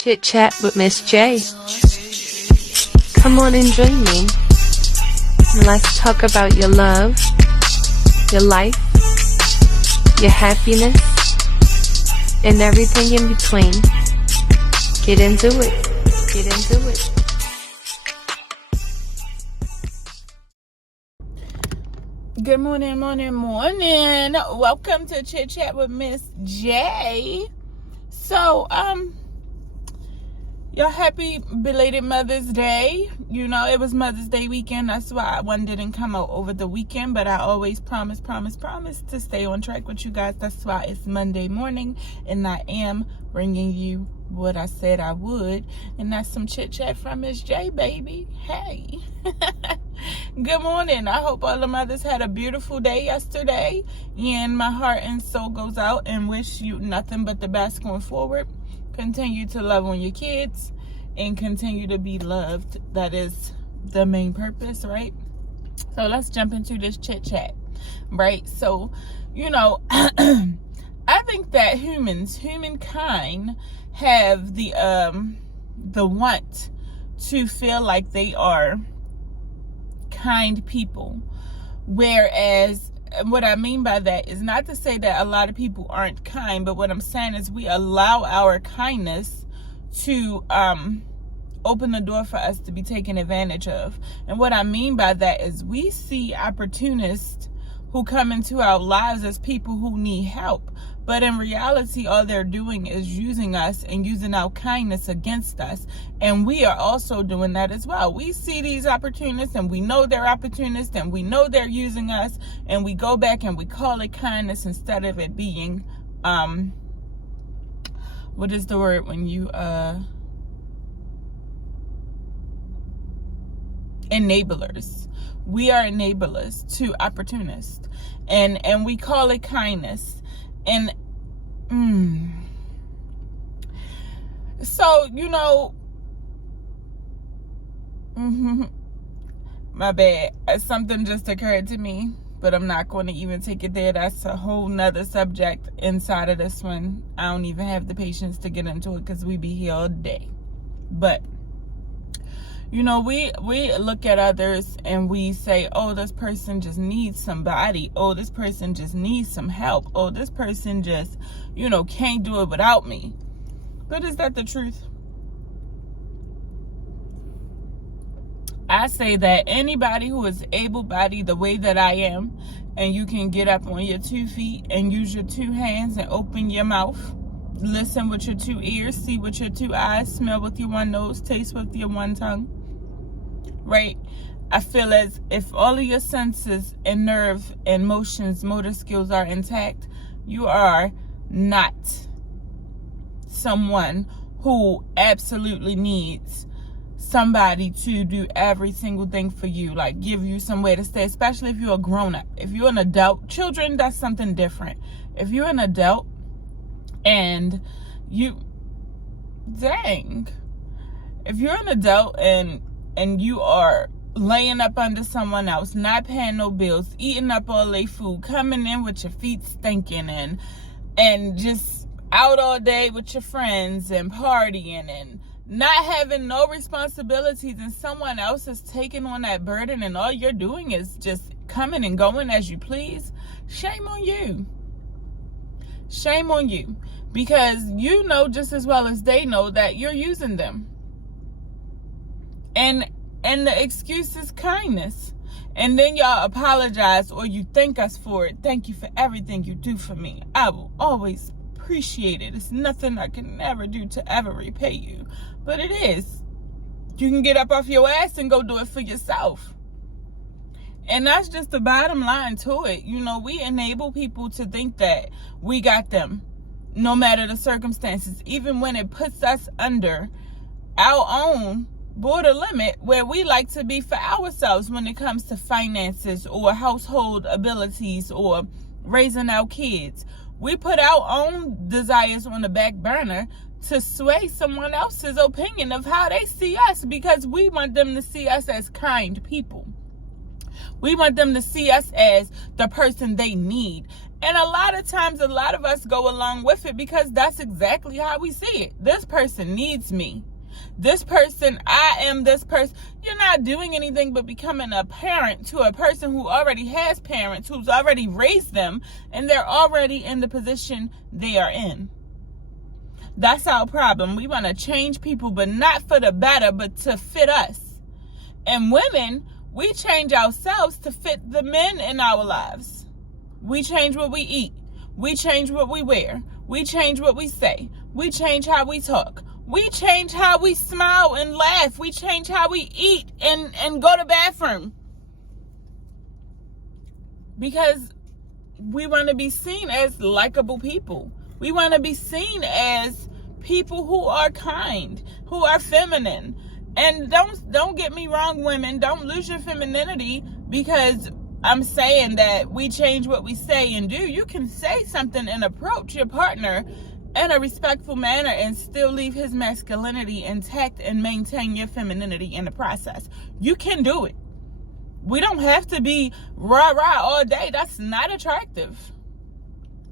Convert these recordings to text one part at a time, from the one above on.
Chit Chat with Miss J. Come on and join me. And let's talk about your love, your life, your happiness, and everything in between. Get into it. Get into it. Good morning. Welcome to Chit Chat with Miss J. So, y'all happy belated Mother's Day. You know, it was Mother's Day weekend. That's why one didn't come out over the weekend. But I always promise to stay on track with you guys. That's why it's Monday morning. And I am bringing you what I said I would. And that's some chit chat from Miss J, baby. Hey. Good morning. I hope all the mothers had a beautiful day yesterday. And my heart and soul goes out and wish you nothing but the best going forward. Continue to love on your kids and continue to be loved. That is the main purpose, right? So let's jump into this chit chat, right? So, you know, I think that humankind have the want to feel like they are kind people, whereas what I mean by that is not to say that a lot of people aren't kind, but what I'm saying is we allow our kindness to open the door for us to be taken advantage of. And what I mean by that is we see opportunists who come into our lives as people who need help. But in reality, all they're doing is using us and using our kindness against us. And we are also doing that as well. We see these opportunists and we know they're opportunists and we know they're using us. And we go back and we call it kindness instead of it being, what is the word when you, enablers. We are enablers to opportunists. And we call it kindness. And so, you know, my bad. Something just occurred to me, but I'm not going to even take it there. That's a whole nother subject inside of this one. I don't even have the patience to get into it because we be here all day. But you know, we look at others and we say, oh, this person just needs somebody. Oh, this person just needs some help. Oh, this person just, you know, can't do it without me. But is that the truth? I say that anybody who is able-bodied the way that I am, and you can get up on your 2 feet and use your 2 hands and open your mouth, listen with your 2 ears, see with your 2 eyes, smell with your 1 nose, taste with your 1 tongue. Right? I feel as if all of your senses and nerve and motor skills are intact, you are not someone who absolutely needs somebody to do every single thing for you, like give you somewhere to stay, especially if you're a grown-up. If you're an adult, children, that's something different. If you're an adult and if you're an adult and you are laying up under someone else, not paying no bills, eating up all their food, coming in with your feet stinking and just out all day with your friends and partying and not having no responsibilities, and someone else is taking on that burden and all you're doing is just coming and going as you please, shame on you. Shame on you. Because you know just as well as they know that you're using them. And the excuse is kindness. And then y'all apologize or you thank us for it. Thank you for everything you do for me. I will always appreciate it. It's nothing I can never do to ever repay you. But it is. You can get up off your ass and go do it for yourself. And that's just the bottom line to it. You know, we enable people to think that we got them no matter the circumstances, even when it puts us under our own border limit where we like to be for ourselves when it comes to finances or household abilities or raising our kids. We put our own desires on the back burner to sway someone else's opinion of how they see us because we want them to see us as kind people. We want them to see us as the person they need. And a lot of times, a lot of us go along with it because that's exactly how we see it. This person needs me. This person, I am this person. You're not doing anything but becoming a parent to a person who already has parents, who's already raised them, and they're already in the position they are in. That's our problem. We want to change people, but not for the better, but to fit us. And women, we change ourselves to fit the men in our lives. We change what we eat. We change what we wear. We change what we say. We change how we talk. We change how we smile and laugh. We change how we eat and go to the bathroom. Because we want to be seen as likable people. We want to be seen as people who are kind, who are feminine. And don't get me wrong, women, don't lose your femininity because I'm saying that we change what we say and do. You can say something and approach your partner in a respectful manner and still leave his masculinity intact and maintain your femininity in the process. You can do it. We don't have to be rah-rah all day. That's not attractive.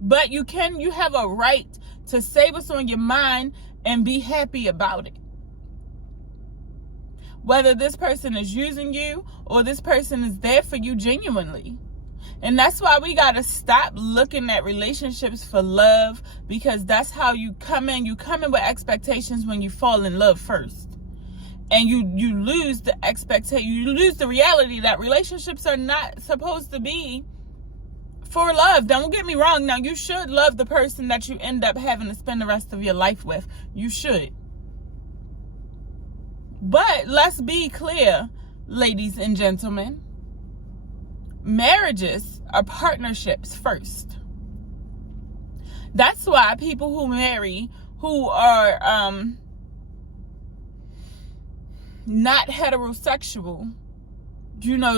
But you have a right to say what's on your mind and be happy about it. Whether this person is using you or this person is there for you genuinely. And that's why we got to stop looking at relationships for love, because that's how you come in. You come in with expectations when you fall in love first. And you lose the expectation. You lose the reality that relationships are not supposed to be for love. Don't get me wrong. Now, you should love the person that you end up having to spend the rest of your life with. You should. But let's be clear, ladies and gentlemen. Marriages are partnerships first. That's why people who marry, who are not heterosexual,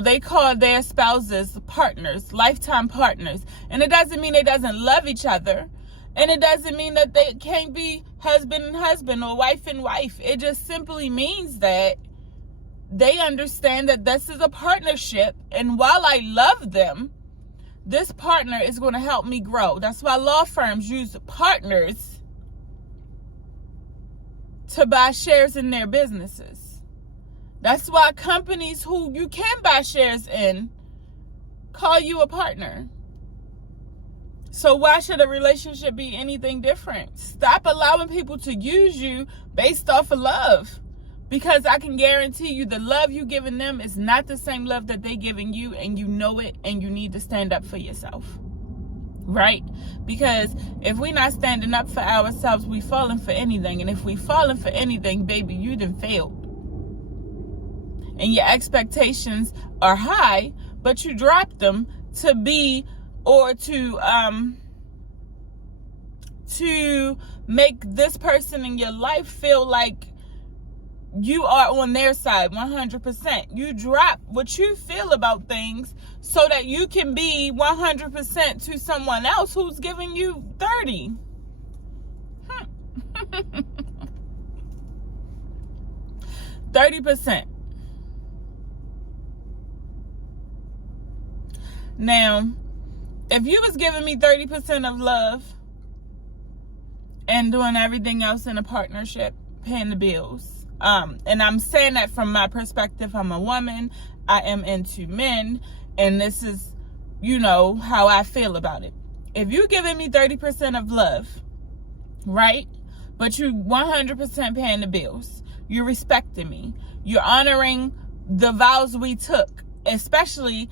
they call their spouses partners, lifetime partners. And it doesn't mean they doesn't love each other. And it doesn't mean that they can't be husband and husband or wife and wife. It just simply means that they understand that this is a partnership. And while I love them, this partner is going to help me grow. That's why law firms use partners to buy shares in their businesses. That's why companies who you can buy shares in call you a partner. So why should a relationship be anything different? Stop allowing people to use you based off of love. Because I can guarantee you the love you giving them is not the same love that they giving you, and you know it, and you need to stand up for yourself. Right? Because if we're not standing up for ourselves, we falling for anything. And if we falling for anything, baby, you done failed. And your expectations are high, but you drop them to be or to make this person in your life feel like you are on their side 100%. You drop what you feel about things so that you can be 100% to someone else who's giving you 30. 30%. Now, if you was giving me 30% of love and doing everything else in a partnership, paying the bills, and I'm saying that from my perspective, I'm a woman, I am into men, and this is, how I feel about it. If you giving me 30% of love, right, but you 100% paying the bills, you're respecting me, you're honoring the vows we took, especially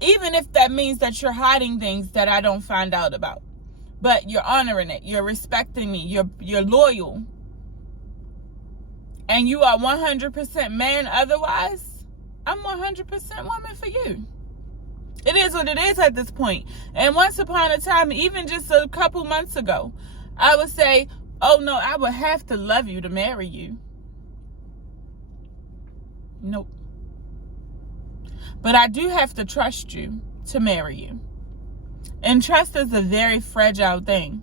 even if that means that you're hiding things that I don't find out about. But you're honoring it. You're respecting me. You're loyal. And you are 100% man otherwise, I'm 100% woman for you. It is what it is at this point. And once upon a time, even just a couple months ago, I would say, oh no, I would have to love you to marry you. Nope. But I do have to trust you to marry you. And trust is a very fragile thing.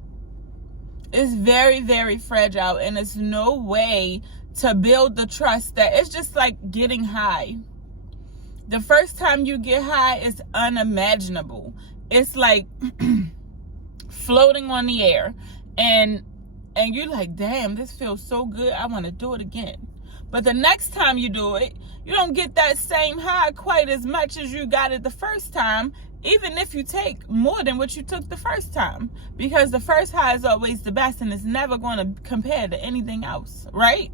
It's very, very fragile. And it's no way to build the trust that it's just like getting high. The first time you get high is unimaginable. it's like floating on the air, and you're like, damn, this feels so good, I want to do it again. But the next time you do it, you don't get that same high quite as much as you got it the first time, even if you take more than what you took the first time, because the first high is always the best, and it's never going to compare to anything else, right?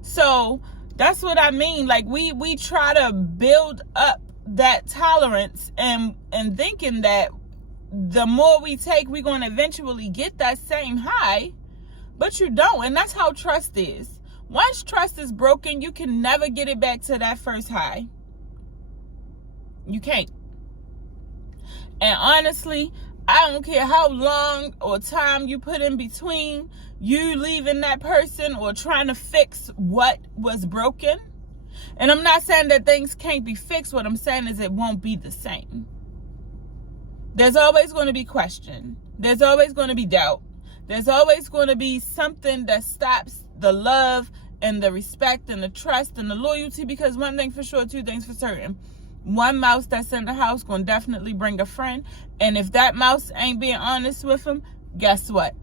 So that's what I mean. Like, we try to build up that tolerance and thinking that the more we take, we're going to eventually get that same high, but you don't. And that's how trust is. Once trust is broken, you can never get it back to that first high. You can't. And honestly, I don't care how long or time you put in between you leaving that person or trying to fix what was broken. And I'm not saying that things can't be fixed. What I'm saying is it won't be the same. There's always going to be question. There's always going to be doubt. There's always going to be something that stops the love and the respect and the trust and the loyalty, because one thing for sure, two things for certain. One mouse that's in the house going to definitely bring a friend. And if that mouse ain't being honest with him, guess what?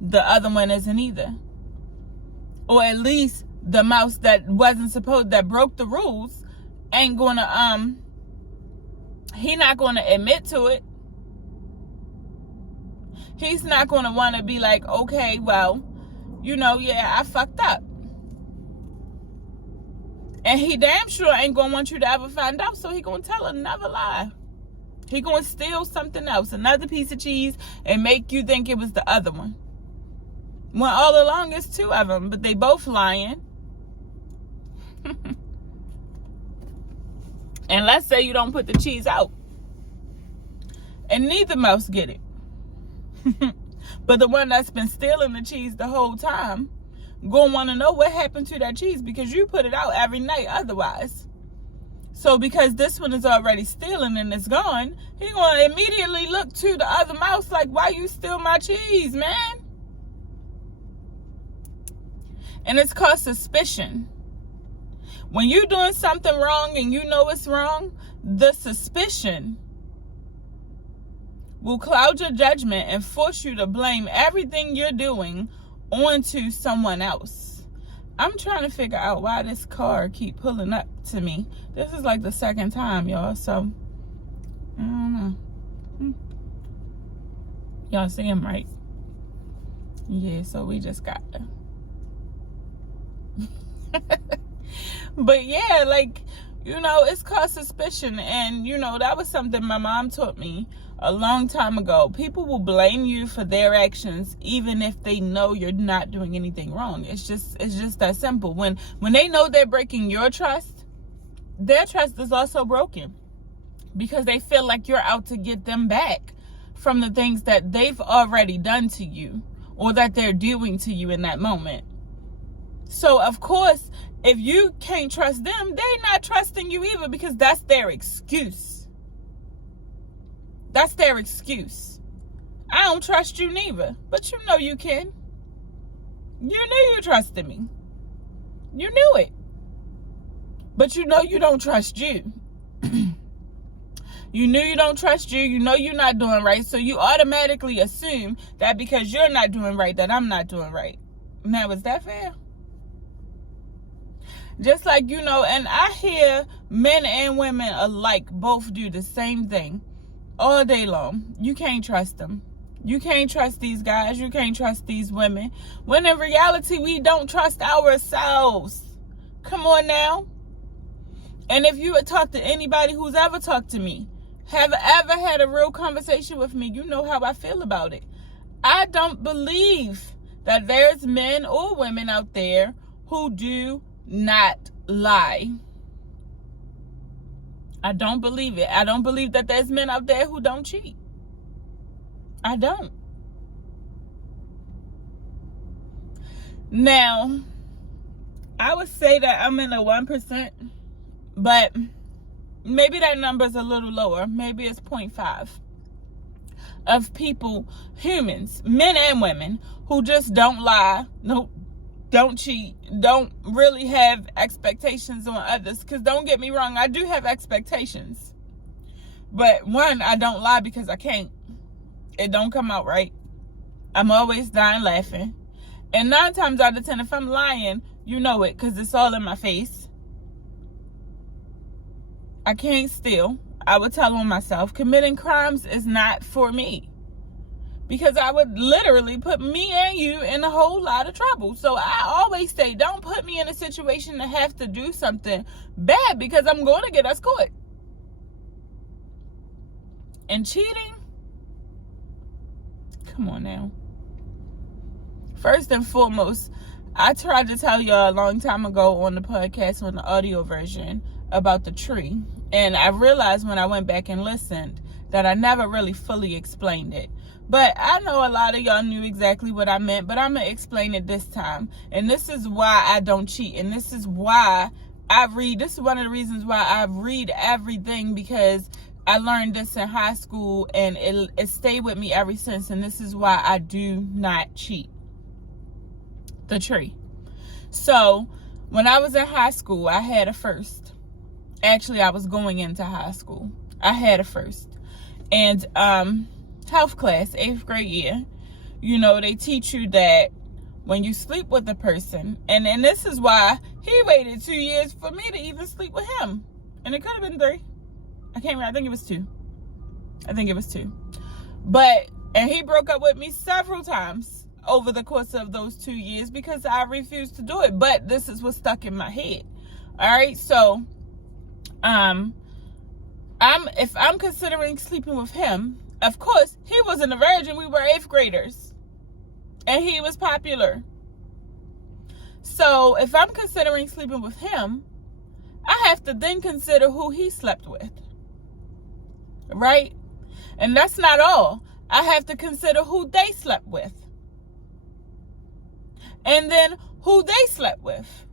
The other one isn't either. Or at least the mouse that broke the rules ain't going to, he not going to admit to it. He's not going to want to be like, okay, well, yeah, I fucked up. And he damn sure ain't going to want you to ever find out, so he going to tell another lie. He going to steal something else, another piece of cheese, and make you think it was the other one. When all along it's two of them, but they both lying. And let's say you don't put the cheese out, and neither mouse get it. But the one that's been stealing the cheese the whole time gonna want to know what happened to that cheese, because you put it out every night otherwise. So because this one is already stealing and it's gone, he gonna immediately look to the other mouse like, why you steal my cheese, man? And it's called suspicion. When you're doing something wrong and you know it's wrong, the suspicion will cloud your judgment and force you to blame everything you're doing onto someone else. I'm trying to figure out why this car keep pulling up to me. This is like the second time, y'all, so I don't know. Y'all see him, right? Yeah, so we just got there. But yeah, like, it's called suspicion. And that was something my mom taught me a long time ago. People will blame you for their actions even if they know you're not doing anything wrong. It's just that simple. When they know they're breaking your trust, their trust is also broken, because they feel like you're out to get them back from the things that they've already done to you or that they're doing to you in that moment. So of course, if you can't trust them, they're not trusting you either, because that's their excuse. That's their excuse. I don't trust you neither, but you can. You knew you trusted me. You knew it. But you don't trust you. You knew you don't trust you. You're not doing right. So you automatically assume that because you're not doing right, that I'm not doing right. Now, is that fair? Just like, and I hear men and women alike both do the same thing all day long. You can't trust them. You can't trust these guys. You can't trust these women. When in reality, we don't trust ourselves. Come on now. And if you would talk to anybody who's ever talked to me, have ever had a real conversation with me, you know how I feel about it. I don't believe that there's men or women out there who do not lie. I don't believe it. I don't believe that there's men out there who don't cheat. I don't. Now, I would say that I'm in the 1%, but maybe that number's a little lower. Maybe it's 0.5 of people, humans, men and women, who just don't lie, don't cheat, don't really have expectations on others. Because don't get me wrong, I do have expectations. But one, I don't lie because I can't. It don't come out right. I'm always dying laughing. And 9 times out of 10, if I'm lying, you know it because it's all in my face. I can't steal. I would tell on myself. Committing crimes is not for me. Because I would literally put me and you in a whole lot of trouble. So I always say, don't put me in a situation to have to do something bad because I'm going to get us caught. And cheating? Come on now. First and foremost, I tried to tell y'all a long time ago on the podcast, on the audio version, about the tree. And I realized when I went back and listened that I never really fully explained it. But I know a lot of y'all knew exactly what I meant, but I'm going to explain it this time. And this is why I don't cheat. And this is why this is one of the reasons why I read everything, because I learned this in high school and it stayed with me ever since. And this is why I do not cheat. The tree. So when I was in high school, I had a first. Actually, I was going into high school. I had a first. And health class, 8th grade year, you know, they teach you that when you sleep with a person, and this is why he waited 2 years for me to even sleep with him. And it could have been 3. I can't remember. I think it was 2. I think it was 2. And he broke up with me several times over the course of those 2 years because I refused to do it. But this is what stuck in my head. All right. So, if I'm considering sleeping with him, of course, he wasn't a virgin. We were 8th graders. And he was popular. So, if I'm considering sleeping with him, I have to then consider who he slept with. Right? And that's not all. I have to consider who they slept with. And then who they slept with.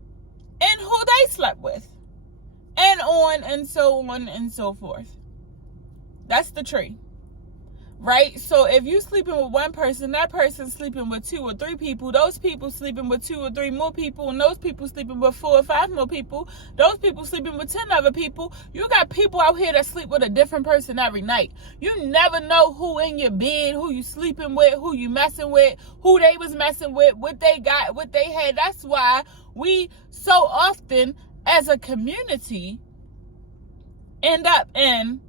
And who they slept with. And on and so on and so forth. That's the tree. Right? So if you sleeping with one person, that person sleeping with 2 or 3 people, those people sleeping with 2 or 3 more people, and those people sleeping with 4 or 5 more people, those people sleeping with 10 other people. You got people out here that sleep with a different person every night. You never know who in your bed, who you sleeping with, who you messing with, who they was messing with, what they got, what they had. That's why we so often as a community end up in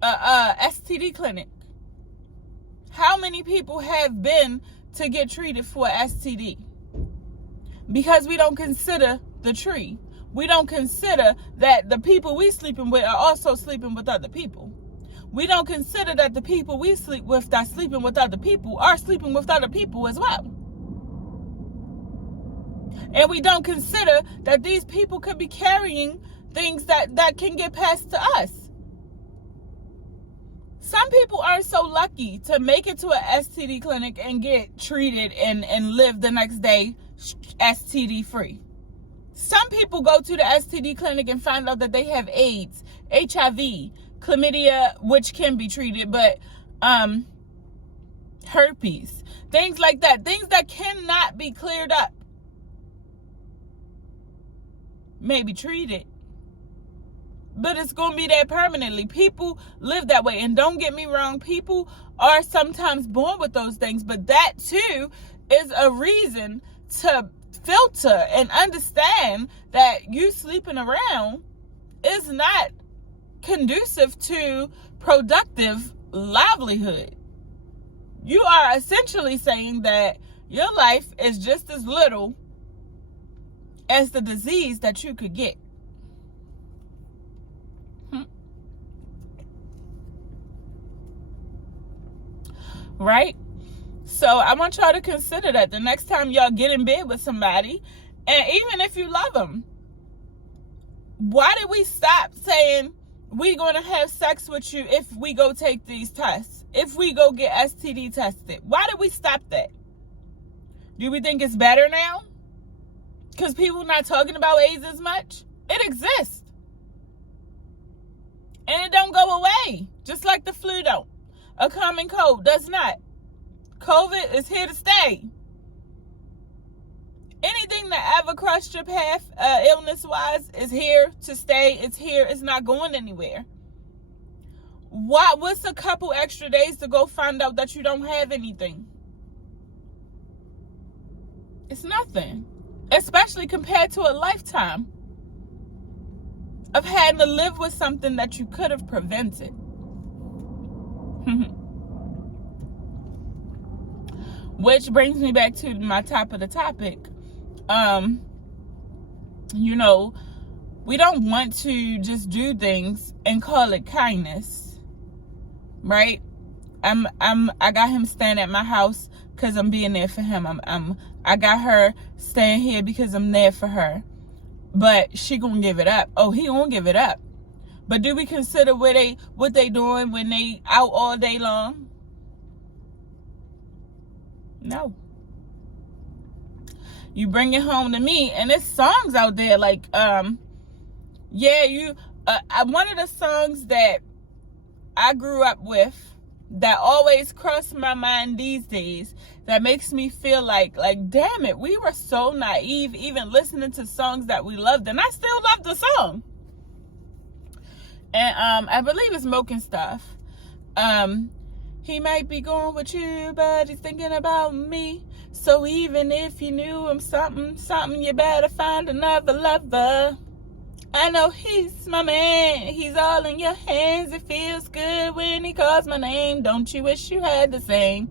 a STD clinic. How many people have been to get treated for STD? Because we don't consider the tree. We don't consider that the people we sleeping with are also sleeping with other people. We don't consider that the people we sleep with that's sleeping with other people are sleeping with other people as well. And we don't consider that these people could be carrying things that can get passed to us. Some people aren't so lucky to make it to an STD clinic and get treated and live the next day STD free. Some people go to the STD clinic and find out that they have AIDS, HIV, chlamydia, which can be treated, but herpes, things like that, things that cannot be cleared up, may be treated. But it's going to be there permanently. People live that way. And don't get me wrong, people are sometimes born with those things. But that too is a reason to filter and understand that you sleeping around is not conducive to productive livelihood. You are essentially saying that your life is just as little as the disease that you could get. Right? So I want y'all to consider that the next time y'all get in bed with somebody, and even if you love them, why did we stop saying we're going to have sex with you if we go take these tests, if we go get STD tested? Why did we stop that? Do we think it's better now? Because people not talking about AIDS as much? It exists. And it don't go away, just like the flu don't. A common cold does not. COVID is here to stay. Anything that ever crossed your path, illness-wise, is here to stay. It's here. It's not going anywhere. What's a couple extra days to go find out that you don't have anything? It's nothing. Especially compared to a lifetime of having to live with something that you could have prevented. Which brings me back to my top of the topic. You know, we don't want to just do things and call it kindness, right? I got him staying at my house because I'm being there for him. I got her staying here because I'm there for her. But she gonna give it up. Oh, he gonna give it up. But do we consider what they doing when they out all day long? No. You bring it home to me, and there's songs out there like, one of the songs that I grew up with that always crossed my mind these days, that makes me feel like damn it, we were so naive even listening to songs that we loved, and I still love the song. And I believe it's Smoking Stuff. He might be going with you, but he's thinking about me. So even if you knew him something, you better find another lover. I know he's my man. He's all in your hands. It feels good when he calls my name. Don't you wish you had the same?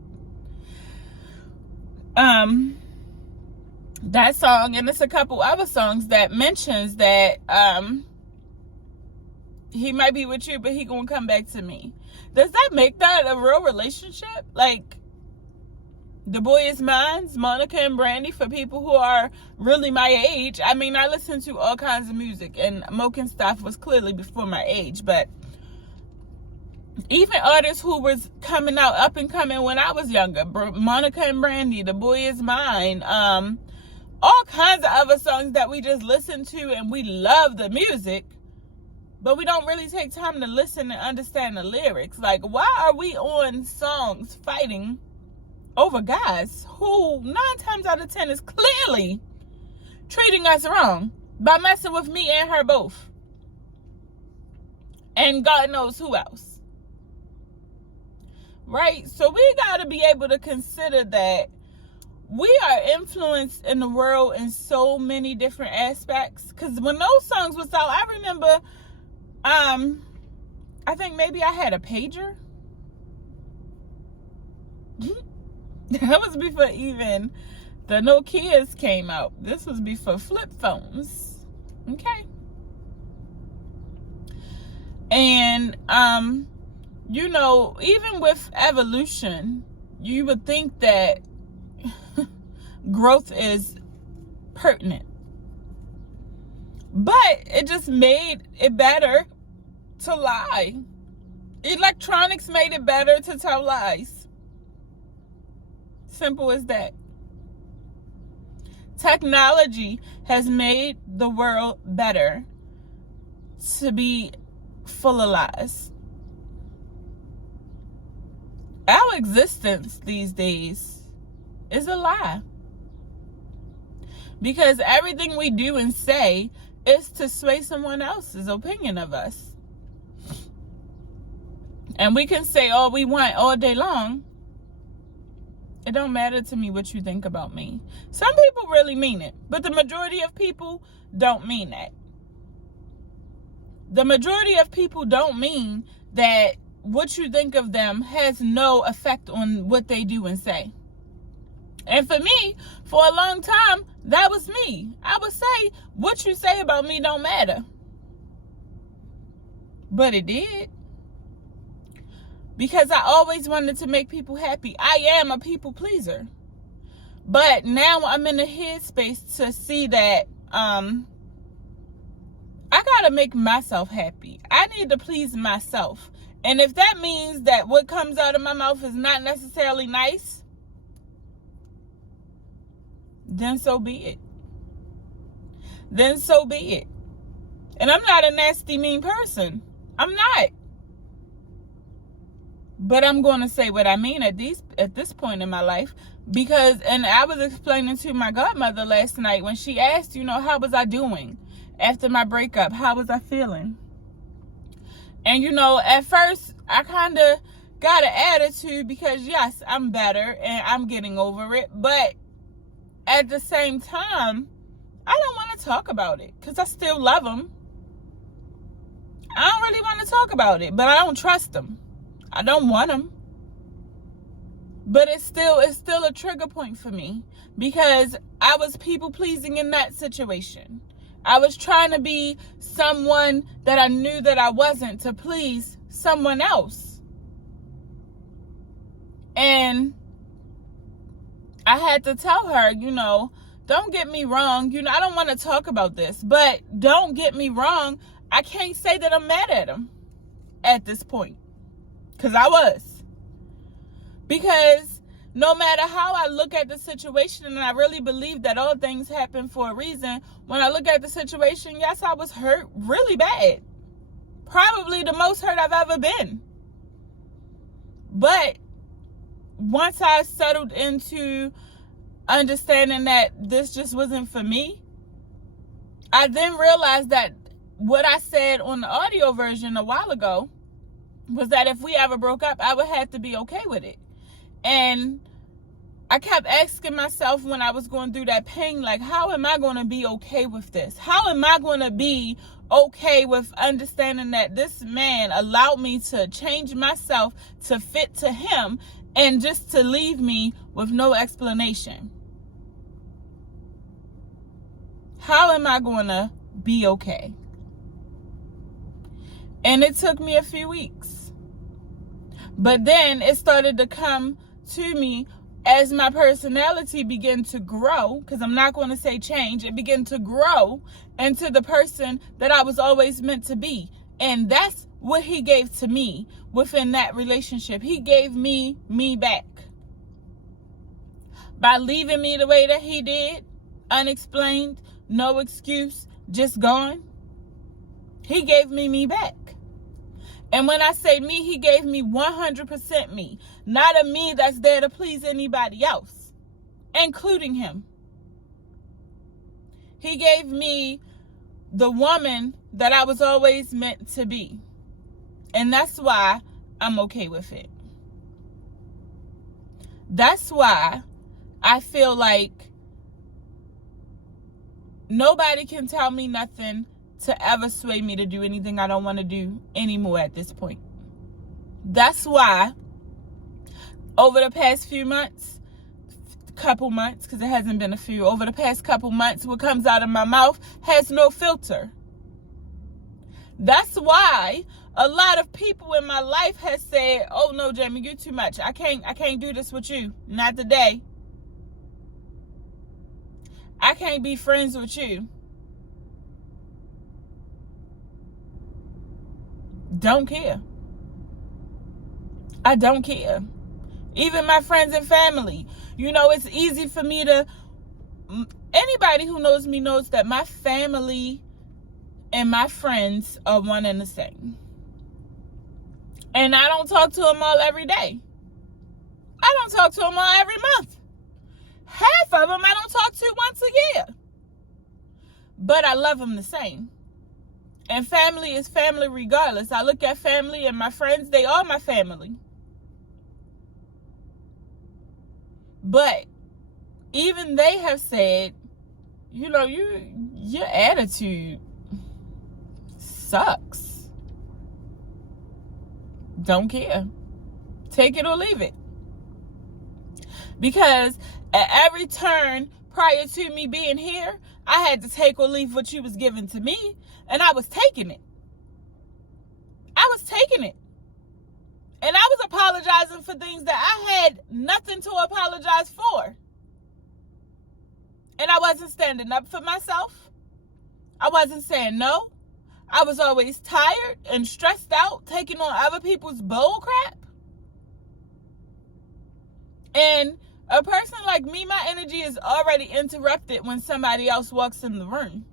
That song, and there's a couple other songs that mentions that he might be with you, but he gonna come back to me. Does that make that a real relationship? Like, The Boy Is Mine's, Monica and Brandy, for people who are really my age. I mean, I listen to all kinds of music, and Smoking Stuff was clearly before my age, but even artists who was coming out, up and coming when I was younger, Monica and Brandy, The Boy Is Mine, all kinds of other songs that we just listen to and we love the music, but we don't really take time to listen and understand the lyrics. Like, why are we on songs fighting over guys who 9 times out of 10 is clearly treating us wrong by messing with me and her both? And God knows who else. Right? So we got to be able to consider that we are influenced in the world in so many different aspects. Because when those songs was out, I remember, I think maybe I had a pager. That was before even the Nokias came out. This was before flip phones. Okay. And, you know, even with evolution, you would think that growth is pertinent. But it just made it better to lie. Electronics made it better to tell lies. Simple as that. Technology has made the world better to be full of lies. Our existence these days is a lie. Because everything we do and say is to sway someone else's opinion of us. And we can say all we want all day long. It don't matter to me what you think about me. Some people really mean it, but the majority of people don't mean that. The majority of people don't mean that what you think of them has no effect on what they do and say. And for me, for a long time, that was me. I would say, what you say about me don't matter. But it did. Because I always wanted to make people happy. I am a people pleaser. But now I'm in the headspace to see that I gotta make myself happy. I need to please myself. And if that means that what comes out of my mouth is not necessarily nice, then so be it. Then so be it. And I'm not a nasty, mean person. I'm not. But I'm going to say what I mean at this point in my life. Because, and I was explaining to my godmother last night when she asked, you know, how was I doing after my breakup? How was I feeling? And, at first, I kind of got an attitude because, yes, I'm better and I'm getting over it. But at the same time, I don't want to talk about it because I still love him. I don't really want to talk about it, but I don't trust him. I don't want him. But it's still a trigger point for me because I was people pleasing in that situation. I was trying to be someone that I knew that I wasn't to please someone else. And I had to tell her, don't get me wrong. I don't want to talk about this, but don't get me wrong. I can't say that I'm mad at him at this point because I was. Because no matter how I look at the situation, and I really believe that all things happen for a reason, when I look at the situation, yes, I was hurt really bad. Probably the most hurt I've ever been. But once I settled into understanding that this just wasn't for me, I then realized that what I said on the audio version a while ago was that if we ever broke up, I would have to be okay with it. And I kept asking myself when I was going through that pain, like, how am I going to be okay with this? How am I going to be okay with understanding that this man allowed me to change myself to fit to him and just to leave me with no explanation? How am I going to be okay? And it took me a few weeks. But then it started to come to me as my personality began to grow, because I'm not going to say change, it began to grow into the person that I was always meant to be. And that's what he gave to me within that relationship. He gave me back. By leaving me the way that he did, unexplained, no excuse, just gone, he gave me back. And when I say me, he gave me 100% me. Not a me that's there to please anybody else, including him. He gave me the woman that I was always meant to be. And that's why I'm okay with it. That's why I feel like nobody can tell me nothing to ever sway me to do anything I don't want to do anymore at this point. That's why over the past few months, couple months, because it hasn't been a few, over the past couple months, what comes out of my mouth has no filter. That's why a lot of people in my life has said, oh no, Jamie, you're too much. I can't do this with you. Not today. I can't be friends with you. Don't care. I don't care. Even my friends and family. It's easy for me to... Anybody who knows me knows that my family and my friends are one and the same. And I don't talk to them all every day. I don't talk to them all every month. Half of them I don't talk to once a year. But I love them the same. And family is family regardless. I look at family and my friends, they are my family. But even they have said, your attitude sucks. Don't care. Take it or leave it. Because at every turn prior to me being here, I had to take or leave what you was giving to me. And I was taking it. I was taking it. And I was apologizing for things that I had nothing to apologize for. And I wasn't standing up for myself. I wasn't saying no. I was always tired and stressed out, taking on other people's bull crap. And a person like me, my energy is already interrupted when somebody else walks in the room.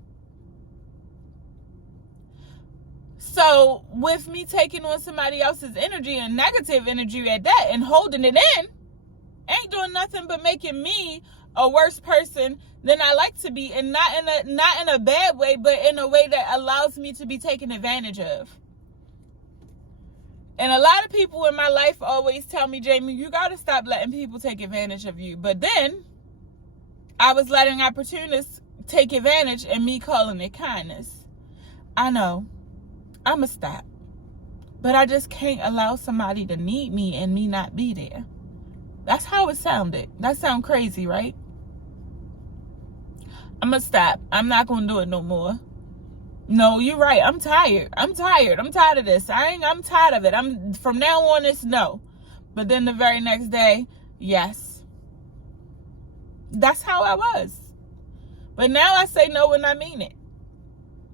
So with me taking on somebody else's energy and negative energy at that and holding it in, ain't doing nothing but making me a worse person than I like to be, and not in a bad way, but in a way that allows me to be taken advantage of. And a lot of people in my life always tell me, Jamie, you got to stop letting people take advantage of you. But then I was letting opportunists take advantage and me calling it kindness. I know. I'm going to stop. But I just can't allow somebody to need me and me not be there. That's how it sounded. That sound crazy, right? I'm going to stop. I'm not going to do it no more. No, you're right. I'm tired. I'm tired of this. I'm tired of it. From now on, it's no. But then the very next day, yes. That's how I was. But now I say no when I mean it.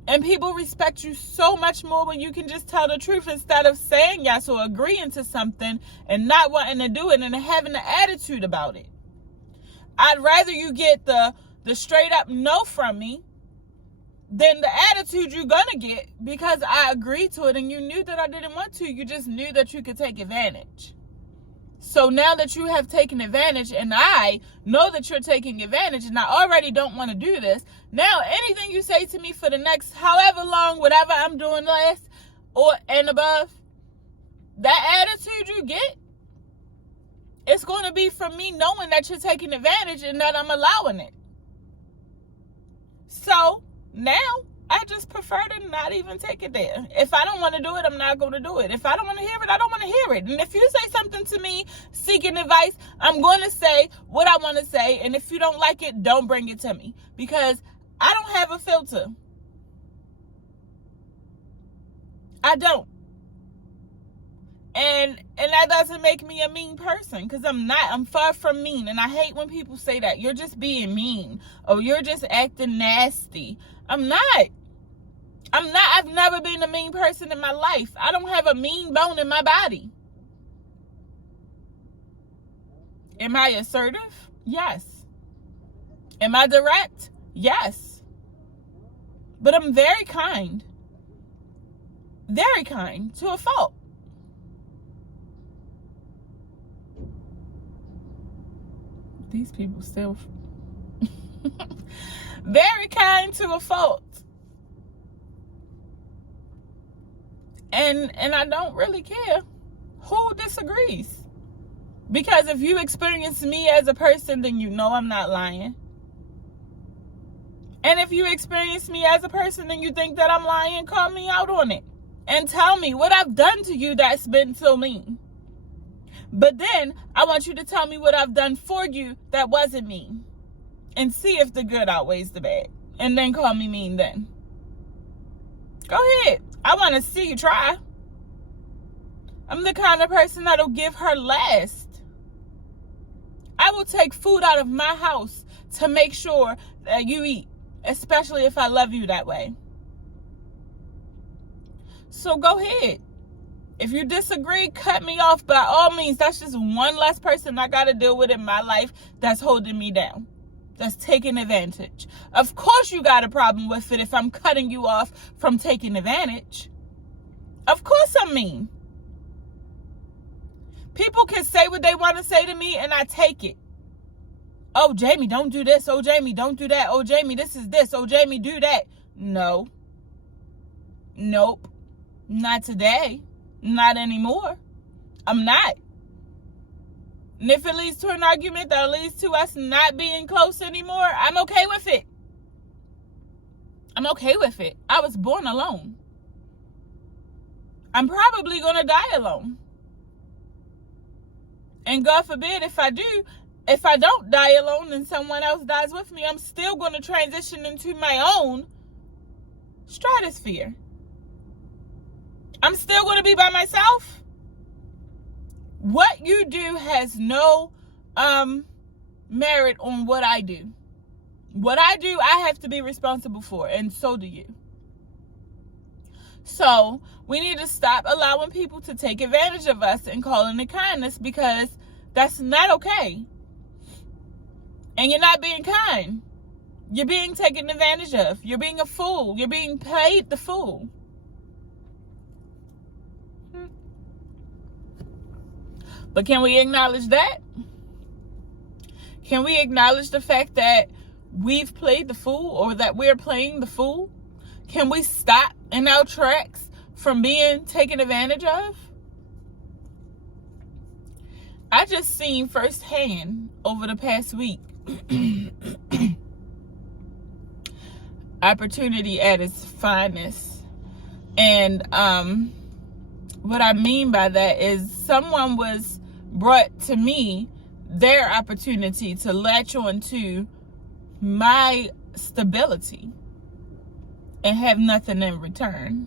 And people respect you so much more when you can just tell the truth instead of saying yes or agreeing to something and not wanting to do it and having an attitude about it. I'd rather you get the straight up no from me than the attitude you're gonna get because I agreed to it and you knew that I didn't want to. You just knew that you could take advantage. So now that you have taken advantage and I know that you're taking advantage and I already don't want to do this, now anything you say to me for the next however long, whatever I'm doing last or and above, that attitude you get, it's going to be from me knowing that you're taking advantage and that I'm allowing it. So now I just prefer to not even take it there. If I don't want to do it, I'm not going to do it. If I don't want to hear it, I don't want to hear it. And if you say something to me seeking advice, I'm going to say what I want to say. And if you don't like it, don't bring it to me. Because I don't have a filter. I don't. And that doesn't make me a mean person, because I'm not. I'm far from mean. And I hate when people say that. You're just being mean. Or you're just acting nasty. I'm not. I've never been a mean person in my life. I don't have a mean bone in my body. Am I assertive? Yes. Am I direct? Yes. But I'm very kind. Very kind to a fault. These people still very kind to a fault. And I don't really care who disagrees. Because if you experience me as a person, then you know I'm not lying. And if you experience me as a person and you think that I'm lying, call me out on it. And tell me what I've done to you that's been so mean. But then I want you to tell me what I've done for you that wasn't mean. And see if the good outweighs the bad. And then call me mean then. Go ahead. I want to see you try. I'm the kind of person that'll give her last. I will take food out of my house to make sure that you eat. Especially if I love you that way. So go ahead. If you disagree, cut me off by all means. That's just one less person I got to deal with in my life that's holding me down. That's taking advantage. Of course you got a problem with it if I'm cutting you off from taking advantage. Of course I'm mean. People can say what they want to say to me and I take it. Oh, Jamie, don't do this. Oh, Jamie, don't do that. Oh, Jamie, this is this. Oh, Jamie, do that. No. Nope. Not today. Not anymore. I'm not. And if it leads to an argument that leads to us not being close anymore, I'm okay with it. I'm okay with it. I was born alone. I'm probably going to die alone. And God forbid if I don't die alone and someone else dies with me, I'm still going to transition into my own stratosphere. I'm still going to be by myself. What you do has no merit on what I do. What I do, I have to be responsible for, and so do you. So we need to stop allowing people to take advantage of us and calling it kindness, because that's not okay. And you're not being kind. You're being taken advantage of. You're being a fool. You're being played the fool. But can we acknowledge that? Can we acknowledge the fact that we've played the fool, or that we're playing the fool? Can we stop in our tracks from being taken advantage of? I just seen firsthand over the past week opportunity at its finest. And what I mean by that is someone was brought to me their opportunity to latch on to my stability and have nothing in return.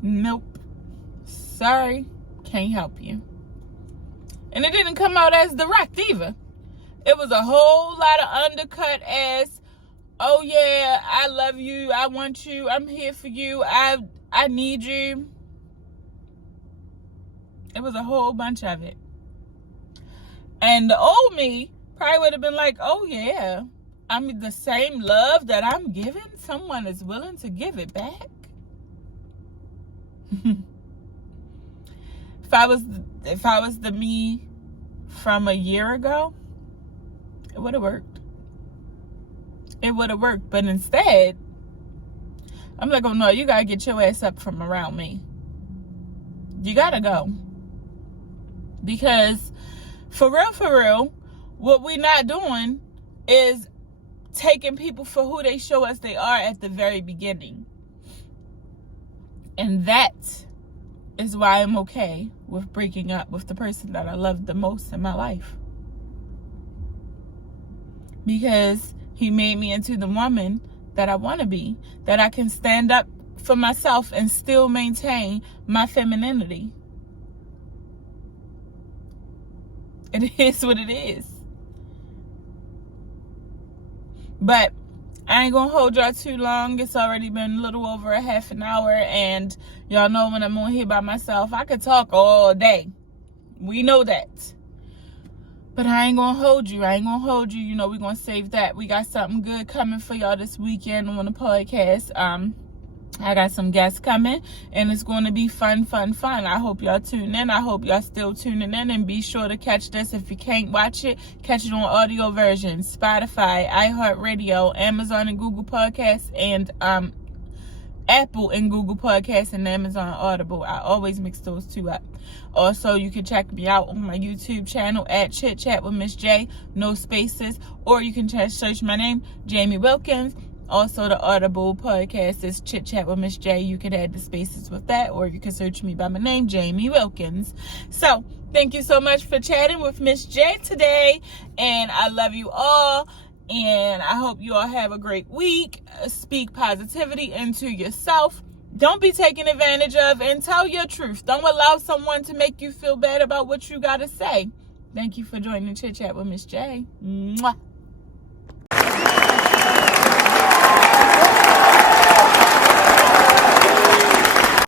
Nope. Sorry, can't help you. And it didn't come out as direct either. It was a whole lot of undercut as, oh yeah, I love you, I want you, I'm here for you, I need you. It was a whole bunch of it. And the old me probably would have been like, oh yeah, I mean, the same love that I'm giving, someone is willing to give it back. If I was the me from a year ago, it would have worked. It would have worked. But instead, I'm like, oh no, you gotta get your ass up from around me. You gotta go. Because for real, what we're not doing is taking people for who they show us they are at the very beginning. And that is why I'm okay with breaking up with the person that I love the most in my life. Because he made me into the woman that I want to be, that I can stand up for myself and still maintain my femininity. It is what it is. But I ain't gonna hold y'all too long. It's already been a little over a half an hour, and y'all know when I'm on here by myself, I could talk all day. We know that. But I ain't gonna hold you. You know, we're gonna save that. We got something good coming for y'all this weekend on the podcast. I got some guests coming, and it's going to be fun. I hope y'all tune in. I hope y'all still tuning in, and be sure to catch this. If you can't watch it, catch it on audio version, Spotify, iHeartRadio, Amazon and Google Podcasts, and Apple and Google Podcasts, and Amazon Audible. I always mix those two up. Also, you can check me out on my YouTube channel at Chit Chat with Miss J, no spaces, or you can search my name, Jamie Wilkins. Also, the Audible podcast is Chit Chat with Miss J. You can add the spaces with that, or you can search me by my name, Jamie Wilkins. So, thank you so much for chatting with Miss J today, and I love you all, and I hope you all have a great week. Speak positivity into yourself. Don't be taken advantage of, and tell your truth. Don't allow someone to make you feel bad about what you got to say. Thank you for joining Chit Chat with Miss J. Mwah.